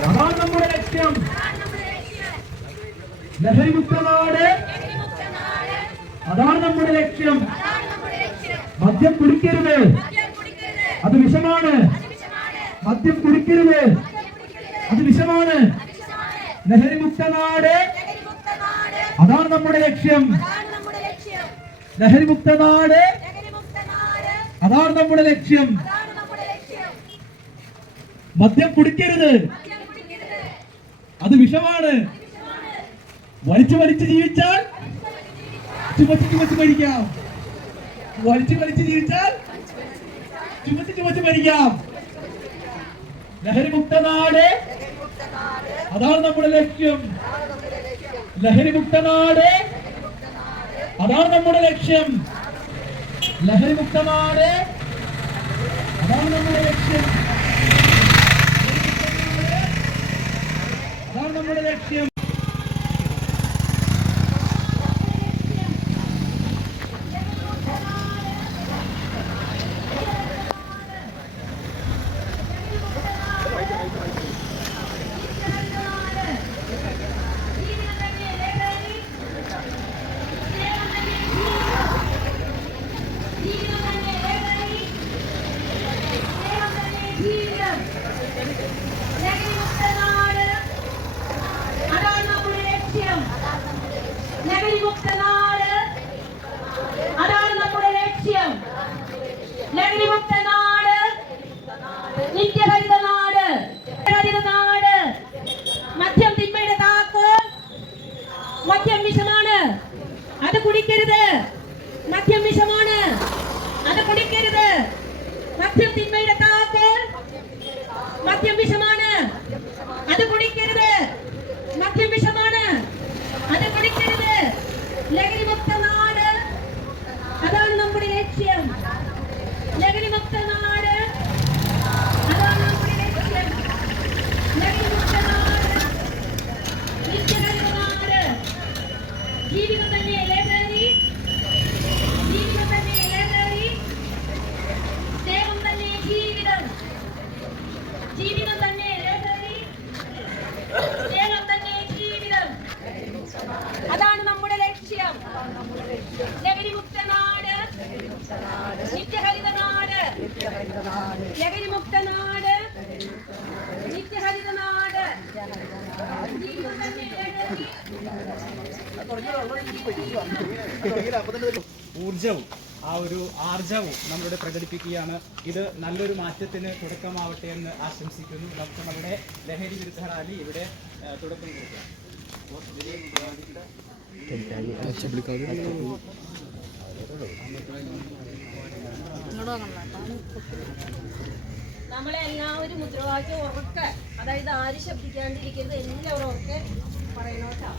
അതാണ് നമ്മുടെ ലക്ഷ്യം. ലഹരിമുക്ത നാട് അതാണ് നമ്മുടെ ലക്ഷ്യം മദ്യം കുടിക്കരുത് അത് വിഷമാണ് മദ്യം കുടിക്കരുത് അത് വിഷമാണ് ലഹരിമുക്ത നാട് അതാണ് നമ്മുടെ ലക്ഷ്യം. ലഹരിമുക്ത നാട്. അതാണ് നമ്മുടെ ലക്ഷ്യം. മദ്യം കുടിക്കരുത്. അത് വിഷമാണ്. വലിച്ചു വലിച്ചു ജീവിച്ചാൽ ചുമച്ച് ചുമച്ച് മരിക്കാം. വലിച്ചു വലിച്ചു ജീവിച്ചാൽ ചുമച്ച് ചുമച്ച് മരിക്കാം. ലഹരിമുക്ത നാട് അതാണ് നമ്മുടെ ലക്ഷ്യം. ലഹരിമുക്ത നാട് അതാണ് നമ്മുടെ ലക്ഷ്യം. ലഹരിമുക്ത നാട് അതാണ് നമ്മുടെ ലക്ഷ്യം. അതാണ് നമ്മുടെ ലക്ഷ്യം അതാണ് നമ്മുടെ ലക്ഷ്യം ലഹരിമുക്ത നാട് അതാണ് നമ്മുടെ ലക്ഷ്യം ലഹരിമുക്ത നാട് നിത്യഹരിത നാട് ഹരിത നാട് മദ്യം തിന്മയുടെ താക്ക് മദ്യം വിഷമാണ് അത് കുടിക്കരുത്. മദ്യം വിഷമാണ്. അത് കുടിക്കരുത്. മദ്യം തിന്മയുടെ താക്ക് മദ്യം വിഷമാണ്. അത് കുടിക്കരുത്. മദ്യം വിഷമാണ്. അത് കുടിക്കരുത്. ലഹരിമുക്ത നാട്. അതാണ് നമ്മുടെ ലക്ഷ്യം. ലഹരിമുക്ത നാട്. അതാണ് നമ്മുടെ ലക്ഷ്യം. ലഹരിമുക്ത നാട്. നിത്യഹരിത നാട് ജീവിതം തന്നെ ലഹരി ജീവിതം തന്നെ ലഹരി സ്നേഹം തന്നെ ജീവിതം ജീവിതം തന്നെ ലഹരി സ്നേഹം തന്നെ ജീവിതം അതാണ് നമ്മുടെ ലക്ഷ്യം ലഹരിമുക്ത നാട് നിത്യഹരിത നാട് ലഹരിമുക്ത നിത്യഹരിതനാട്. ഊർജവും ആ ഒരു ആർജവും നമ്മളിവിടെ പ്രകടിപ്പിക്കുകയാണ്. ഇത് നല്ലൊരു മാറ്റത്തിന് തുടക്കമാവട്ടെ എന്ന് ആശംസിക്കുന്നു. നമുക്ക് നമ്മുടെ ലഹരി വിരുദ്ധ റാലി ഇവിടെ തുടക്കം ഇങ്ങോട്ട് നമ്മളെ എല്ലാവരും മുദ്രവാക്യം ഉറക്കെ അതായത് ആര് ശബ്ദിക്കാണ്ടിരിക്കരുത് എല്ലാവരും ഉറക്കെ പറയണോട്ടാ.